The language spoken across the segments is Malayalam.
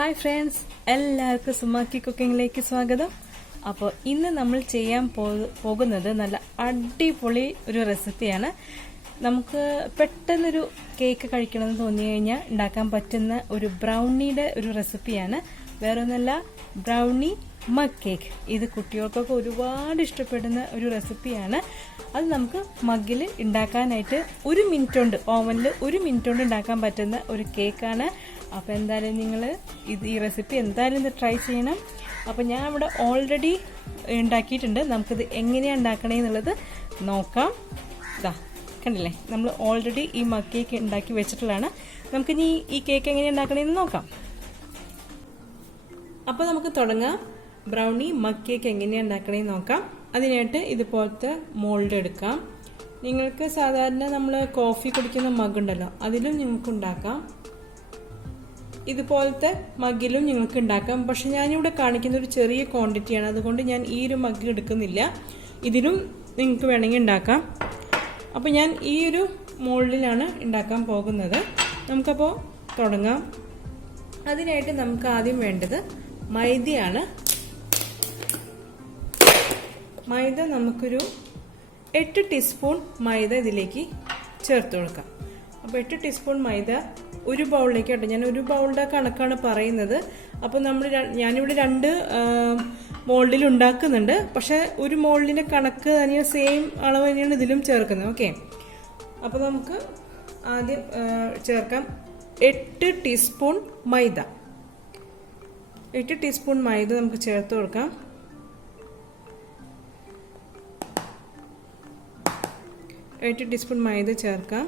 ഹായ് ഫ്രണ്ട്സ്, എല്ലാവർക്കും സുമാക്കി കുക്കിങ്ങിലേക്ക് സ്വാഗതം. അപ്പോൾ ഇന്ന് നമ്മൾ ചെയ്യാൻ പോകുന്നത് നല്ല അടിപൊളി ഒരു റെസിപ്പിയാണ്. നമുക്ക് പെട്ടെന്നൊരു കേക്ക് കഴിക്കണമെന്ന് തോന്നി കഴിഞ്ഞാൽ ഉണ്ടാക്കാൻ പറ്റുന്ന ഒരു ബ്രൗണിയുടെ ഒരു റെസിപ്പിയാണ്. വേറെ ഒന്നല്ല, ബ്രൗണി മഗ് കേക്ക്. ഇത് കുട്ടികൾക്കൊക്കെ ഒരുപാട് ഇഷ്ടപ്പെടുന്ന ഒരു റെസിപ്പിയാണ്. അത് നമുക്ക് മഗ്ഗിൽ ഉണ്ടാക്കാനായിട്ട് 1 മിനിറ്റ് കൊണ്ട്, ഓവനിൽ 1 മിനിറ്റ് കൊണ്ട് ഉണ്ടാക്കാൻ പറ്റുന്ന ഒരു കേക്കാണ്. അപ്പോൾ എന്തായാലും നിങ്ങൾ ഈ റെസിപ്പി എന്തായാലും ഇത് ട്രൈ ചെയ്യണം. അപ്പോൾ ഞാൻ ഇവിടെ ഓൾറെഡി ഉണ്ടാക്കിയിട്ടുണ്ട്. നമുക്കിത് എങ്ങനെയാണ് ഉണ്ടാക്കണേന്നുള്ളത് നോക്കാം. ഇതാ കണ്ടില്ലേ, നമ്മൾ ഓൾറെഡി ഈ മഗ് കേക്ക് ഉണ്ടാക്കി വെച്ചിട്ടുള്ളതാണ്. നമുക്കിനി ഈ കേക്ക് എങ്ങനെയാണ് ഉണ്ടാക്കണേന്ന് നോക്കാം. അപ്പോൾ നമുക്ക് തുടങ്ങാം. ബ്രൗണി മഗ് കേക്ക് എങ്ങനെയാണ് ഉണ്ടാക്കണേന്ന് നോക്കാം. അതിനായിട്ട് ഇതുപോലത്തെ മോൾഡ് എടുക്കാം. നിങ്ങൾക്ക് സാധാരണ നമ്മൾ കോഫി കുടിക്കുന്ന മഗ് ഉണ്ടല്ലോ, അതിലും നിങ്ങൾക്ക് ഉണ്ടാക്കാം. ഇതുപോലത്തെ മഗ്ഗിലും നിങ്ങൾക്ക് ഉണ്ടാക്കാം. പക്ഷെ ഞാനിവിടെ കാണിക്കുന്ന ഒരു ചെറിയ ക്വാണ്ടിറ്റിയാണ്, അതുകൊണ്ട് ഞാൻ ഈ ഒരു മഗ് എടുക്കുന്നില്ല. ഇതിലും നിങ്ങൾക്ക് വേണമെങ്കിൽ ഉണ്ടാക്കാം. അപ്പോൾ ഞാൻ ഈ ഒരു മോൾഡിലാണ് ഉണ്ടാക്കാൻ പോകുന്നത്. നമുക്കപ്പോൾ തുടങ്ങാം. അതിനായിട്ട് നമുക്ക് ആദ്യം വേണ്ടത് മൈദയാണ്. മൈദ നമുക്കൊരു 8 ടീസ്പൂൺ മൈദ ഇതിലേക്ക് ചേർത്ത് കൊടുക്കാം. അപ്പോൾ 8 ടീസ്പൂൺ മൈദ ഒരു ബൗളിലേക്ക് കേട്ടോ, ഞാൻ ഒരു ബൗളിൻ്റെ കണക്കാണ് പറയുന്നത്. അപ്പോൾ ഞാനിവിടെ 2 മോൾഡിൽ ഉണ്ടാക്കുന്നുണ്ട്. പക്ഷേ ഒരു മോൾഡിൻ്റെ കണക്ക് തന്നെ സെയിം അളവ് തന്നെയാണ് ഇതിലും ചേർക്കുന്നത്. ഓക്കെ, അപ്പോൾ നമുക്ക് ആദ്യം ചേർക്കാം 8 ടീസ്പൂൺ മൈദ. 8 ടീസ്പൂൺ മൈദ നമുക്ക് ചേർത്ത് കൊടുക്കാം. 8 ടീസ്പൂൺ മൈദ ചേർക്കാം.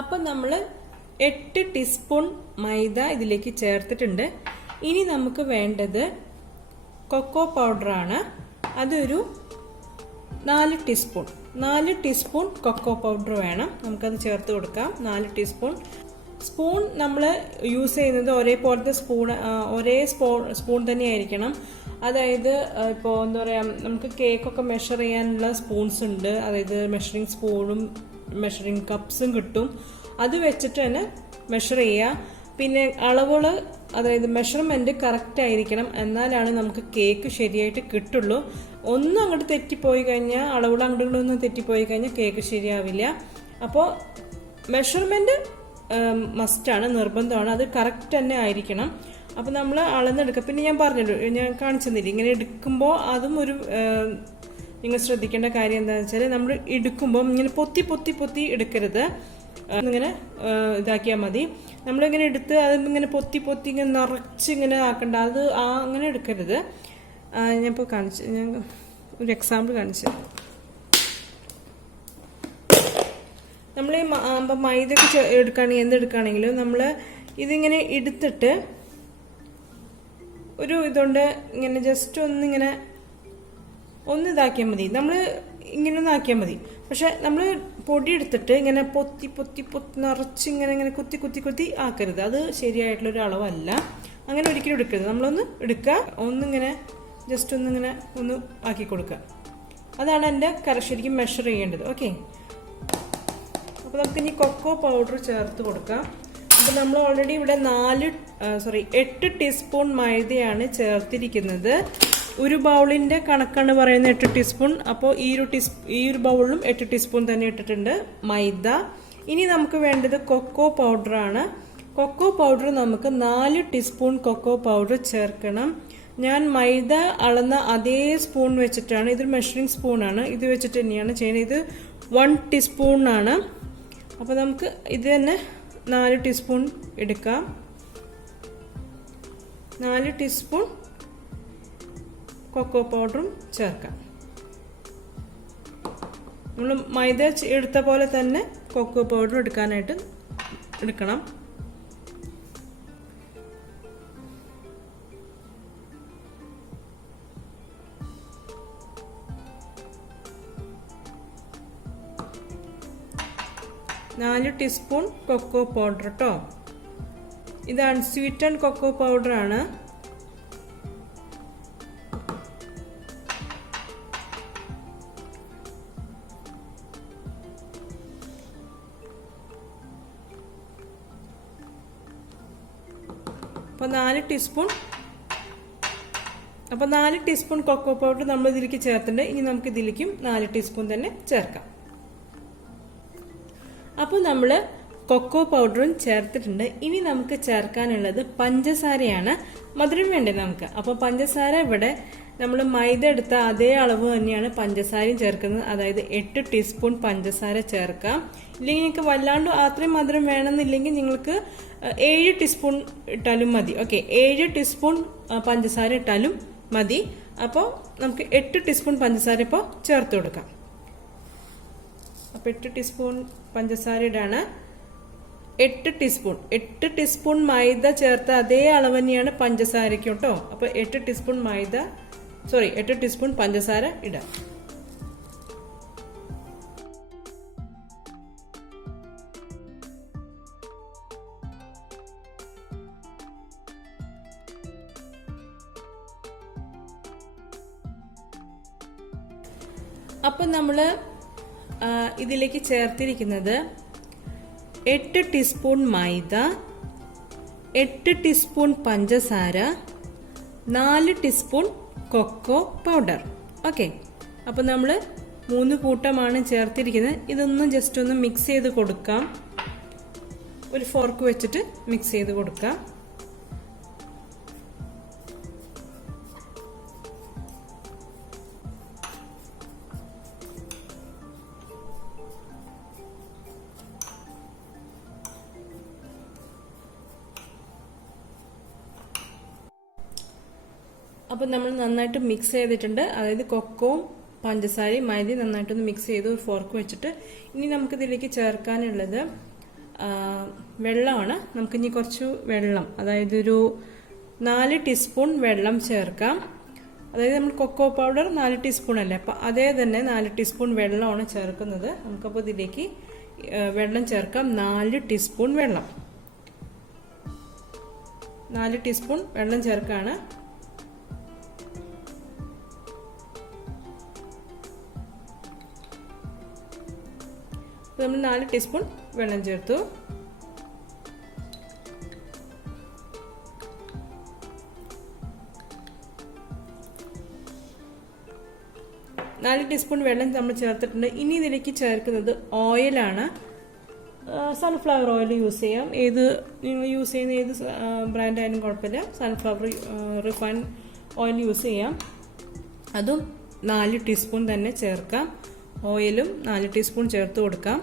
അപ്പം നമ്മൾ 8 ടീസ്പൂൺ മൈദ ഇതിലേക്ക് ചേർത്തിട്ടുണ്ട്. ഇനി നമുക്ക് വേണ്ടത് കൊക്കോ പൗഡറാണ്. അതൊരു 4 ടീസ്പൂൺ കൊക്കോ പൗഡർ വേണം. നമുക്കത് ചേർത്ത് കൊടുക്കാം. 4 ടീസ്പൂൺ. സ്പൂൺ നമ്മൾ യൂസ് ചെയ്യുന്നത് ഒരേ സ്പൂൺ തന്നെ ആയിരിക്കണം. അതായത് ഇപ്പോൾ എന്താ പറയുക, നമുക്ക് കേക്കൊക്കെ മെഷർ ചെയ്യാനുള്ള സ്പൂൺസ് ഉണ്ട്. അതായത് മെഷറിംഗ് സ്പൂണും മെഷറിംഗ് കപ്സും കിട്ടും. അത് വെച്ചിട്ട് തന്നെ മെഷർ ചെയ്യുക. പിന്നെ അളവുകൾ, അതായത് മെഷർമെൻറ്റ് കറക്റ്റ് ആയിരിക്കണം. എന്നാലാണ് നമുക്ക് കേക്ക് ശരിയായിട്ട് കിട്ടുള്ളൂ. ഒന്നും അങ്ങോട്ട് തെറ്റിപ്പോയി കഴിഞ്ഞാൽ, അളവുകൾ അങ്ങോട്ടൊന്നും തെറ്റിപ്പോയി കഴിഞ്ഞാൽ കേക്ക് ശരിയാവില്ല. അപ്പോൾ മെഷർമെൻറ്റ് മസ്റ്റാണ്, നിർബന്ധമാണ്. അത് കറക്റ്റ് തന്നെ ആയിരിക്കണം. അപ്പോൾ നമ്മൾ അളന്നെടുക്കുക. പിന്നെ ഞാൻ പറഞ്ഞല്ലോ, ഞാൻ കാണിച്ചെന്നില്ല, ഇങ്ങനെ എടുക്കുമ്പോൾ അതും ഒരു നിങ്ങൾ ശ്രദ്ധിക്കേണ്ട കാര്യം എന്താണെന്ന് വെച്ചാൽ, നമ്മൾ എടുക്കുമ്പോൾ ഇങ്ങനെ പൊത്തി എടുക്കരുത്. ഇങ്ങനെ ഇതാക്കിയാൽ മതി. നമ്മളിങ്ങനെ എടുത്ത് അതിങ്ങനെ പൊത്തി ഇങ്ങനെ നിറച്ച് ഇങ്ങനെ ആക്കണ്ട. അത് അങ്ങനെ എടുക്കരുത്. ഞാനിപ്പോൾ ഞാൻ ഒരു എക്സാമ്പിൾ കാണിച്ചു. നമ്മൾ ഈ മൈദയൊക്കെ എന്തെടുക്കുകയാണെങ്കിലും നമ്മൾ ഇതിങ്ങനെ എടുത്തിട്ട് ഒരു ഇതുകൊണ്ട് ഇങ്ങനെ ജസ്റ്റ് ഒന്ന് ഇതാക്കിയാൽ മതി. നമ്മൾ ഇങ്ങനെ ഒന്ന് ആക്കിയാൽ മതി. പക്ഷെ നമ്മൾ പൊടി എടുത്തിട്ട് ഇങ്ങനെ പൊത്തി നിറച്ച് ഇങ്ങനെ കുത്തി ആക്കരുത്. അത് ശരിയായിട്ടുള്ളൊരു അളവല്ല. അങ്ങനെ ഒരിക്കലും എടുക്കരുത്. നമ്മളൊന്ന് എടുക്കുക, ഒന്നിങ്ങനെ ജസ്റ്റ് ഒന്ന് ആക്കി കൊടുക്കുക. അതാണ് എൻ്റെ ശരിക്കും മെഷർ ചെയ്യേണ്ടത്. ഓക്കെ, അപ്പോൾ നമുക്ക് ഇനി കൊക്കോ പൗഡർ ചേർത്ത് കൊടുക്കാം. അപ്പോൾ നമ്മൾ ഓൾറെഡി ഇവിടെ 8 ടീസ്പൂൺ മൈദയാണ് ചേർത്തിരിക്കുന്നത്. ഒരു ബൗളിൻ്റെ കണക്കാണ് പറയുന്നത് 8 ടീസ്പൂൺ. അപ്പോൾ ഈ ഒരു ബൗളിലും 8 ടീസ്പൂൺ തന്നെ ഇട്ടിട്ടുണ്ട് മൈദ. ഇനി നമുക്ക് വേണ്ടത് കൊക്കോ പൗഡറാണ്. കൊക്കോ പൗഡർ നമുക്ക് 4 ടീസ്പൂൺ കൊക്കോ പൗഡർ ചേർക്കണം. ഞാൻ മൈദ അളന്ന അതേ സ്പൂൺ വെച്ചിട്ടാണ്, ഇതൊരു മെഷറിംഗ് സ്പൂണാണ്, ഇത് വെച്ചിട്ട് തന്നെയാണ് ചെയ്യുന്നത്. ഇത് 1 ടീസ്പൂണാണ്. അപ്പോൾ നമുക്ക് ഇത് തന്നെ 4 ടീസ്പൂൺ എടുക്കാം. 4 ടീസ്പൂൺ കൊക്കോ പൗഡറും ചേർക്കാം. നമ്മൾ മൈദ എടുത്ത പോലെ തന്നെ കൊക്കോ പൗഡർ എടുക്കണം. 4 ടീസ്പൂൺ കൊക്കോ പൗഡർ കേട്ടോ. ഇത് അൺസ്വീറ്റൻഡ് കൊക്കോ പൗഡർ ആണ്. അപ്പോൾ 4 ടീസ്പൂൺ കൊക്കോ പൗഡർ നമ്മൾ ഇതിലേക്ക് ചേർത്തിട്ടുണ്ട്. ഇനി നമുക്ക് ഇതിലേക്കും 4 ടീസ്പൂൺ തന്നെ ചേർക്കാം. അപ്പോൾ നമ്മൾ കൊക്കോ പൗഡറും ചേർത്തിട്ടുണ്ട്. ഇനി നമുക്ക് ചേർക്കാനുള്ളത് പഞ്ചസാരയാണ്. മധുരം വേണ്ടേ നമുക്ക്. അപ്പോൾ പഞ്ചസാര ഇവിടെ നമ്മൾ മൈദ എടുത്ത അതേ അളവ് തന്നെയാണ് പഞ്ചസാരയും ചേർക്കുന്നത്. അതായത് 8 ടീസ്പൂൺ പഞ്ചസാര ചേർക്കാം. ഇല്ലെങ്കിൽ നിങ്ങൾക്ക് വല്ലാണ്ട് അത്രയും മധുരം വേണമെന്നില്ലെങ്കിൽ നിങ്ങൾക്ക് 7 ടീസ്പൂൺ ഇട്ടാലും മതി. ഓക്കെ, 7 ടീസ്പൂൺ പഞ്ചസാര ഇട്ടാലും മതി. അപ്പോൾ നമുക്ക് 8 ടീസ്പൂൺ പഞ്ചസാര ഇപ്പോൾ ചേർത്ത് കൊടുക്കാം. അപ്പോൾ 8 ടീസ്പൂൺ പഞ്ചസാര ഇടാണ്. 8 ടീസ്പൂൺ മൈദ ചേർത്ത അതേ അളവ് തന്നെയാണ് പഞ്ചസാരയ്ക്ക് കേട്ടോ. അപ്പോൾ 8 ടീസ്പൂൺ പഞ്ചസാര ഇടാം. അപ്പോൾ നമ്മൾ ഇതിലേക്ക് ചേർത്തിരിക്കുന്നത് 8 ടീസ്പൂൺ മൈദ, 8 ടീസ്പൂൺ പഞ്ചസാര, 4 ടീസ്പൂൺ കൊക്കോ പൗഡർ. ഓക്കെ, അപ്പോൾ നമ്മൾ 3 കൂട്ടമാണ് ചേർത്തിരിക്കുന്നത്. ഇതൊന്ന് ജസ്റ്റ് ഒന്ന് മിക്സ് ചെയ്ത് കൊടുക്കാം. ഒരു ഫോർക്ക് വെച്ചിട്ട് മിക്സ് ചെയ്ത് കൊടുക്കാം. അപ്പോൾ നമ്മൾ നന്നായിട്ട് മിക്സ് ചെയ്തിട്ടുണ്ട്. അതായത് കൊക്കോവും പഞ്ചസാരയും മൈദയും നന്നായിട്ടൊന്ന് മിക്സ് ചെയ്ത് ഒരു ഫോർക്ക് വെച്ചിട്ട് ഇനി നമുക്കിതിലേക്ക് ചേർക്കാനുള്ളത് വെള്ളമാണ്. നമുക്കിനി കുറച്ച് വെള്ളം, അതായത് ഒരു 4 ടീസ്പൂൺ വെള്ളം ചേർക്കാം. അതായത് നമ്മൾ കൊക്കോ പൗഡർ 4 ടീസ്പൂൺ അല്ലേ, അപ്പോൾ അതേ തന്നെ 4 ടീസ്പൂൺ വെള്ളമാണ് ചേർക്കുന്നത്. നമുക്കപ്പോൾ ഇതിലേക്ക് വെള്ളം ചേർക്കാം. 4 ടീസ്പൂൺ വെള്ളം 4 ടീസ്പൂൺ വെള്ളം ചേർക്കാണ്. നമ്മൾ 4 ടീസ്പൂൺ വെള്ളം ചേർത്തു. നാല് ടീസ്പൂൺ വെള്ളം നമ്മൾ ചേർത്തിട്ടുണ്ട്. ഇനി ഇതിലേക്ക് ചേർക്കുന്നത് ഓയിലാണ്. സൺഫ്ലവർ ഓയിൽ യൂസ് ചെയ്യാം. നിങ്ങൾ യൂസ് ചെയ്യുന്ന ഏത് ബ്രാൻഡായാലും കുഴപ്പമില്ല. സൺഫ്ലവർ റിഫൈൻ ഓയിൽ യൂസ് ചെയ്യാം. അതും 4 ടീസ്പൂൺ തന്നെ ചേർക്കാം. ഓയിലും 4 ടീസ്പൂൺ ചേർത്ത് കൊടുക്കാം.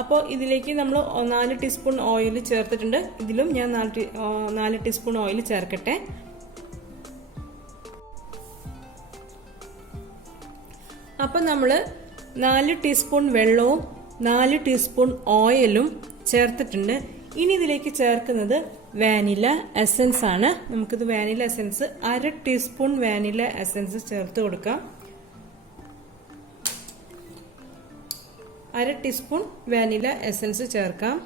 അപ്പോൾ ഇതിലേക്ക് നമ്മൾ 4 ടീസ്പൂൺ ഓയിൽ ചേർത്തിട്ടുണ്ട്. ഇതിലും ഞാൻ 4 ടീസ്പൂൺ ഓയിൽ ചേർക്കട്ടെ. അപ്പോൾ നമ്മൾ 4 ടീസ്പൂൺ വെള്ളവും 4 ടീസ്പൂൺ ഓയിലും ചേർത്തിട്ടുണ്ട്. ഇനി ഇതിലേക്ക് ചേർക്കുന്നത് വാനില എസൻസ് ആണ്. നമുക്കിത് vanilla essence 1/2 teaspoon vanilla essence ചേർത്ത് കൊടുക്കാം. 1/2 ടീസ്പൂൺ വാനില എസൻസ് ചേർക്കാം.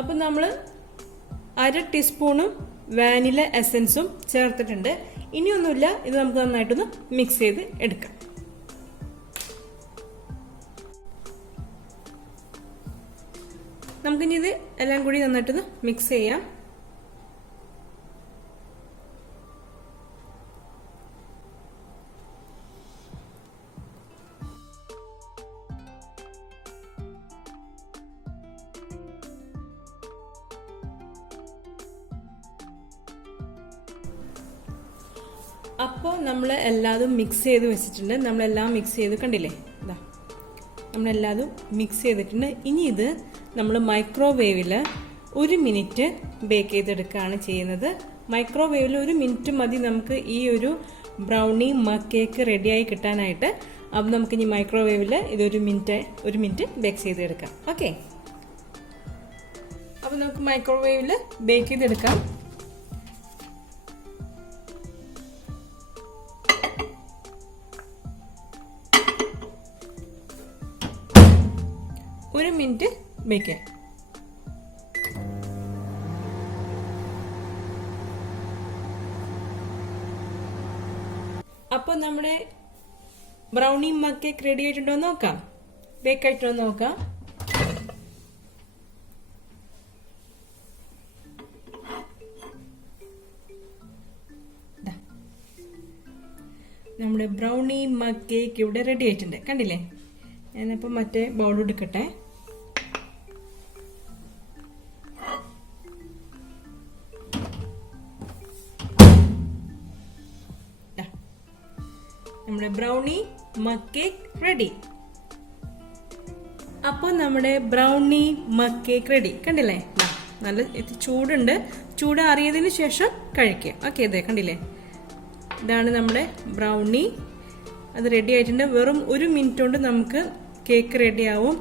അപ്പം നമ്മൾ 1/2 ടീസ്പൂണും വാനില എസൻസും ചേർത്തിട്ടുണ്ട്. ഇനിയൊന്നുമില്ല, ഇത് നമുക്ക് നന്നായിട്ടൊന്ന് മിക്സ് ചെയ്ത് എടുക്കാം. നമുക്കിനി ഇത് എല്ലാം കൂടി നന്നായിട്ടൊന്ന് മിക്സ് ചെയ്യാം. അപ്പോൾ നമ്മൾ എല്ലാതും മിക്സ് ചെയ്ത് വെച്ചിട്ടുണ്ട്. നമ്മളെല്ലാം മിക്സ് ചെയ്ത് കണ്ടില്ലേ, ഇതാ നമ്മളെല്ലാതും മിക്സ് ചെയ്തിട്ടുണ്ട്. ഇനി ഇത് നമ്മൾ മൈക്രോവേവിൽ 1 മിനിറ്റ് ബേക്ക് ചെയ്തെടുക്കുകയാണ് ചെയ്യുന്നത്. മൈക്രോവേവിൽ 1 മിനിറ്റ് മതി നമുക്ക് ഈ ഒരു ബ്രൗണി മഗ് കേക്ക് റെഡിയായി കിട്ടാനായിട്ട്. അപ്പം നമുക്ക് ഇനി മൈക്രോവേവിൽ ഇത് 1 മിനിറ്റ് ബേക്ക് ചെയ്തെടുക്കാം. ഓക്കെ, അപ്പം നമുക്ക് മൈക്രോവേവിൽ ബേക്ക് ചെയ്തെടുക്കാം. ഒരു മിനിറ്റ് ബേക്ക് ചെയ്യാം. അപ്പോൾ നമ്മുടെ ബ്രൗണി മഗ് കേക്ക് റെഡി ആയിട്ടുണ്ടോ നോക്കാം, ബേക്ക് ആയിട്ടുണ്ടോ നോക്കാം. നമ്മുടെ ബ്രൗണി മഗ് കേക്ക് ഇവിടെ റെഡി ആയിട്ടുണ്ട്, കണ്ടില്ലേ. ഞാനിപ്പോൾ മറ്റേ ബൗൾ എടുക്കട്ടെ. നമ്മുടെ ബ്രൗണി മഗ് കേക്ക് റെഡി. അപ്പോൾ നമ്മുടെ ബ്രൗണി മഗ് കേക്ക് റെഡി, കണ്ടില്ലേ. നല്ല ചൂടുണ്ട്, ചൂട് അറിയതിന് ശേഷം കഴിക്കുക. ഓക്കെ, ഇതേ കണ്ടില്ലേ, ഇതാണ് നമ്മുടെ ബ്രൗണി. അത് റെഡി ആയിട്ടുണ്ട്. വെറും 1 മിനിറ്റ് കൊണ്ട് നമുക്ക് കേക്ക് റെഡിയാവും.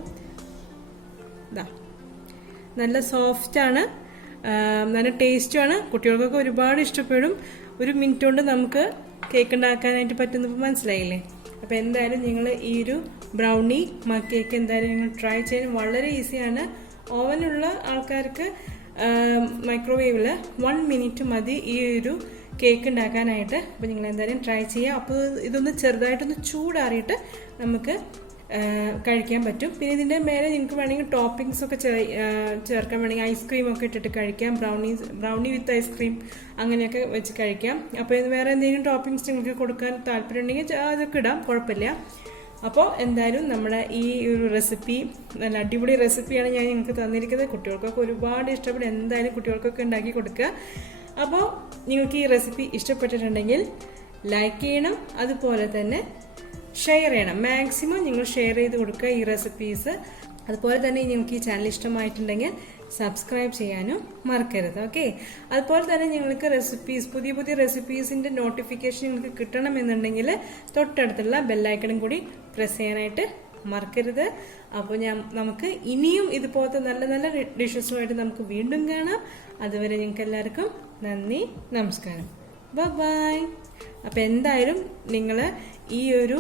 ഇതാ നല്ല സോഫ്റ്റാണ്, നല്ല ടേസ്റ്റുമാണ്. കുട്ടികൾക്കൊക്കെ ഒരുപാട് ഇഷ്ടപ്പെടും. 1 മിനിറ്റ് കൊണ്ട് നമുക്ക് കേക്ക് ഉണ്ടാക്കാനായിട്ട് പറ്റുന്നപ്പോൾ മനസ്സിലായില്ലേ. അപ്പോൾ എന്തായാലും നിങ്ങൾ ഈ ഒരു ബ്രൗണി മഗ് കേക്ക് എന്തായാലും നിങ്ങൾ ട്രൈ ചെയ്യാൻ വളരെ ഈസിയാണ്. ഓവനുള്ള ആൾക്കാർക്ക് മൈക്രോവേവിൽ 1 മിനിറ്റ് മതി ഈ ഒരു കേക്ക് ഉണ്ടാക്കാനായിട്ട്. അപ്പോൾ നിങ്ങൾ എന്തായാലും ട്രൈ ചെയ്യുക. അപ്പോൾ ഇതൊന്ന് ചെറുതായിട്ടൊന്ന് ചൂടാറിയിട്ട് നമുക്ക് കഴിക്കാൻ പറ്റും. പിന്നെ ഇതിൻ്റെ മേലെ നിങ്ങൾക്ക് വേണമെങ്കിൽ ടോപ്പിങ്സ് ഒക്കെ ചേർക്കാൻ വേണമെങ്കിൽ ഐസ്ക്രീമൊക്കെ ഇട്ടിട്ട് കഴിക്കാം. ബ്രൗണി വിത്ത് ഐസ്ക്രീം അങ്ങനെയൊക്കെ വെച്ച് കഴിക്കാം. അപ്പോൾ ഇത് വേറെ എന്തെങ്കിലും ടോപ്പിങ്സ് നിങ്ങൾക്ക് കൊടുക്കാൻ താല്പര്യമുണ്ടെങ്കിൽ അതൊക്കെ ഇടാം, കുഴപ്പമില്ല. അപ്പോൾ എന്തായാലും നമ്മുടെ ഈ ഒരു റെസിപ്പി നല്ല അടിപൊളി റെസിപ്പിയാണ് ഞാൻ നിങ്ങൾക്ക് തന്നിരിക്കുന്നത്. കുട്ടികൾക്കൊക്കെ ഒരുപാട് ഇഷ്ടപ്പെടും. എന്തായാലും കുട്ടികൾക്കൊക്കെ ഉണ്ടാക്കി കൊടുക്കുക. അപ്പോൾ നിങ്ങൾക്ക് ഈ റെസിപ്പി ഇഷ്ടപ്പെട്ടിട്ടുണ്ടെങ്കിൽ ലൈക്ക് ചെയ്യണം, അതുപോലെ തന്നെ ഷെയർ ചെയ്യണം. മാക്സിമം നിങ്ങൾ ഷെയർ ചെയ്ത് കൊടുക്കുക ഈ റെസിപ്പീസ്. അതുപോലെ തന്നെ നിങ്ങൾക്ക് ഈ ചാനൽ ഇഷ്ടമായിട്ടുണ്ടെങ്കിൽ സബ്സ്ക്രൈബ് ചെയ്യാനും മറക്കരുത്. ഓക്കെ, അതുപോലെ തന്നെ നിങ്ങൾക്ക് പുതിയ പുതിയ റെസിപ്പീസിൻ്റെ നോട്ടിഫിക്കേഷൻ നിങ്ങൾക്ക് കിട്ടണമെന്നുണ്ടെങ്കിൽ തൊട്ടടുത്തുള്ള ബെല്ലൈക്കണും കൂടി പ്രസ് ചെയ്യാനായിട്ട് മറക്കരുത്. അപ്പോൾ നമുക്ക് ഇനിയും ഇതുപോലത്തെ നല്ല നല്ല ഡിഷസുമായിട്ട് നമുക്ക് വീണ്ടും കാണാം. അതുവരെ നിങ്ങൾക്ക് എല്ലാവർക്കും നന്ദി, നമസ്കാരം, ബൈ. അപ്പോൾ എന്തായാലും നിങ്ങൾ ഈ ഒരു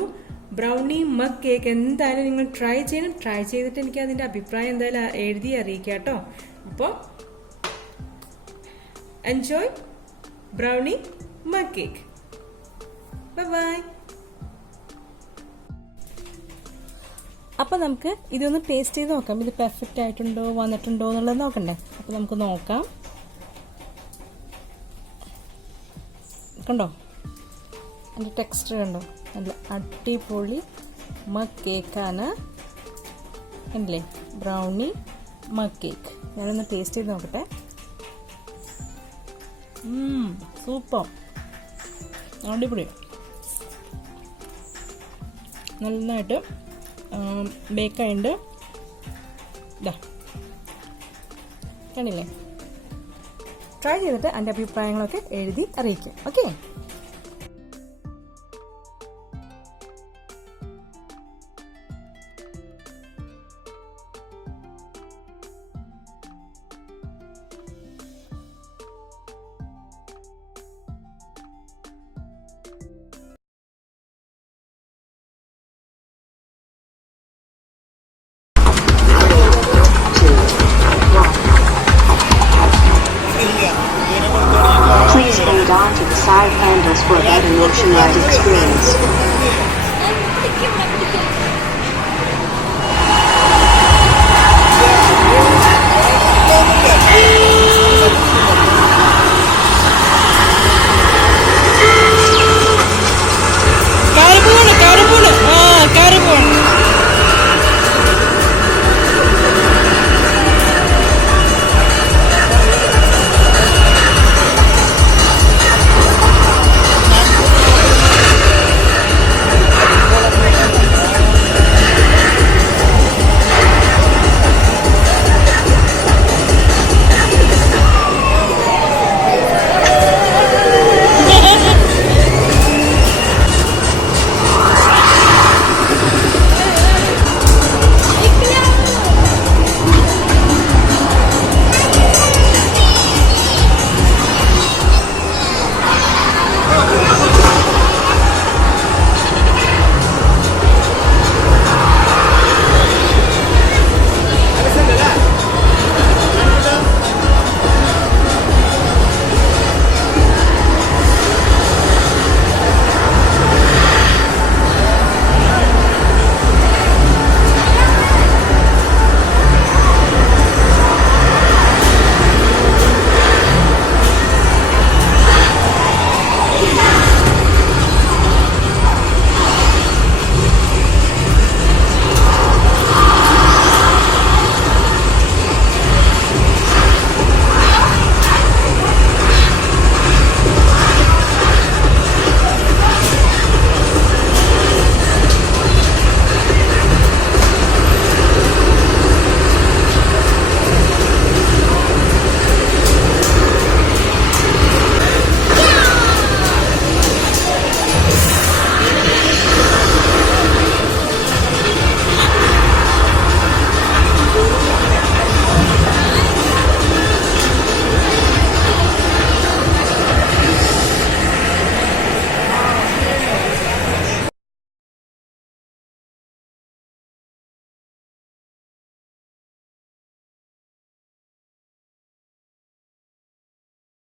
ബ്രൗണി മഗ് കേക്ക് എന്തായാലും നിങ്ങൾ ട്രൈ ചെയ്യണം. ട്രൈ ചെയ്തിട്ട് എനിക്ക് അതിൻ്റെ അഭിപ്രായം എന്തായാലും എഴുതി അറിയിക്കാം കേട്ടോ. അപ്പോൾ enjoy brownie mug cake. Bye. അപ്പോൾ നമുക്ക് ഇതൊന്ന് ടേസ്റ്റ് ചെയ്ത് നോക്കാം. ഇത് പെർഫെക്റ്റ് ആയിട്ടുണ്ടോ വന്നിട്ടുണ്ടോ എന്നുള്ളത് നോക്കണ്ടേ. അപ്പോൾ നമുക്ക് നോക്കാം. കണ്ടോ, അതിൻ്റെ ടെക്സ്ചർ കണ്ടോ, നല്ല അടിപൊളി മഗ് കേക്കാണ്. കണ്ടില്ലേ, ബ്രൗണി മഗ് കേക്ക്. ഞാനൊന്ന് ടേസ്റ്റ് ചെയ്ത് നോക്കട്ടെ. സൂപ്പർ, അടിപൊളി. നന്നായിട്ട് ബേക്കായിട്ട് ഇതാ കണ്ടില്ലേ. ട്രൈ ചെയ്തിട്ട് എൻ്റെ അഭിപ്രായങ്ങളൊക്കെ എഴുതി അറിയിക്കും. ഓക്കെ.